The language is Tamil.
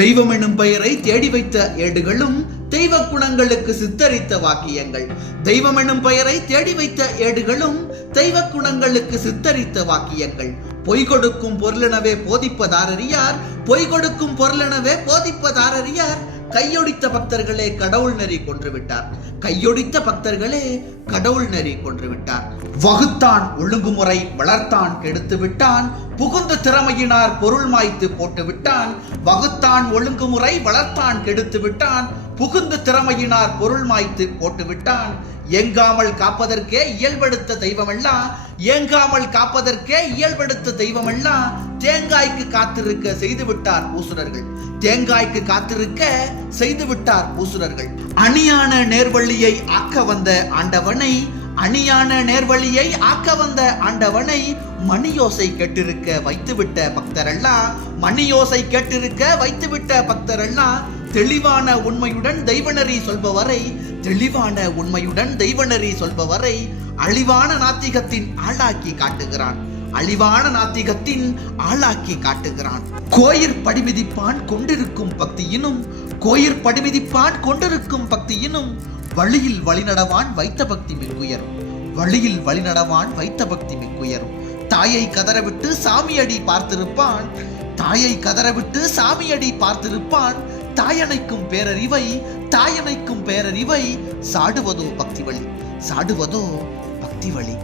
தெய்வம் எனும் பெயரை தேடி வைத்த ஏடுகளும் தெய்வ குணங்களுக்கு சித்தரித்த வாக்கியங்கள் தெய்வம் எனும் பெயரை தேடி வைத்த ஏடுகளும் தெய்வ குணங்களுக்கு சித்தரித்த வாக்கியங்கள் பொய் கொடுக்கும் பொருளெனவே போதிப்பதாரறியார் பொய் கொடுக்கும் பொருளெனவே போதிப்பதாரறியார் கையொடித்த பக்தர்களே கடவுள் நெறி கொன்று விட்டார் கையொடித்த பக்தர்களே கடவுள் நெறி கொன்று விட்டார் வகுத்தான் ஒழுங்குமுறை வளர்த்தான் கெடுத்து விட்டான் புகுந்த திறமையினார் பொருள் மாய்த்து போட்டு விட்டான் வகுத்தான் ஒழுங்குமுறை வளர்த்தான் கெடுத்து விட்டான் புகுந்த திறமையினார் பொருள் மாய்த்து போட்டு விட்டான் ஏங்காமல் காப்பதற்கே இயல்பெடுத்த தெய்வமெல்லாம் ஏங்காமல் காப்பதற்கே இயல்பெடுத்த தெய்வமெல்லாம் தேங்காய்க்கு காத்திருக்க செய்து விட்டார் பூசுரர்கள் தேங்காய்க்கு காத்திருக்க செய்து விட்டார் பூசுரர்கள் அணியான நேர்வழியை ஆக்க வந்த ஆண்டவனை அணியான நேர்வழியை ஆக்க வந்த ஆண்டவனை மணியோசை கேட்டிருக்க வைத்துவிட்ட பக்தரெல்லாம் மணியோசை கேட்டிருக்க வைத்துவிட்ட பக்தரெல்லாம் தெளிவான உண்மையுடன் தெய்வநரி சொல்பவரை தெளிவான உண்மையுடன் தெய்வநரி சொல்பவரை அழிவான நாத்திகத்தின் ஆளாக்கி காட்டுகிறான் அழிவான நாத்திகத்தின் ஆளாக்கி காட்டுகிறான் கோயிற் படிமிதிப்பான் கொண்டிருக்கும் பக்தியினும் கோயிற் படிமிதிப்பான் கொண்டிருக்கும் பக்தியினும் வழியில் வழிநடவான் வைத்த பக்தி மிகுயரும் வழியில் வழிநடவான் வைத்த பக்தி மிகுயரும் தாயை கதறவிட்டு சாமியடி பார்த்திருப்பான் தாயை கதறவிட்டு சாமியடி பார்த்திருப்பான் தாயணைக்கும் பேரறிவை தாயணைக்கும் பேரறிவை சாடுவதோ பக்தி வழி சாடுவதோ பக்தி வழி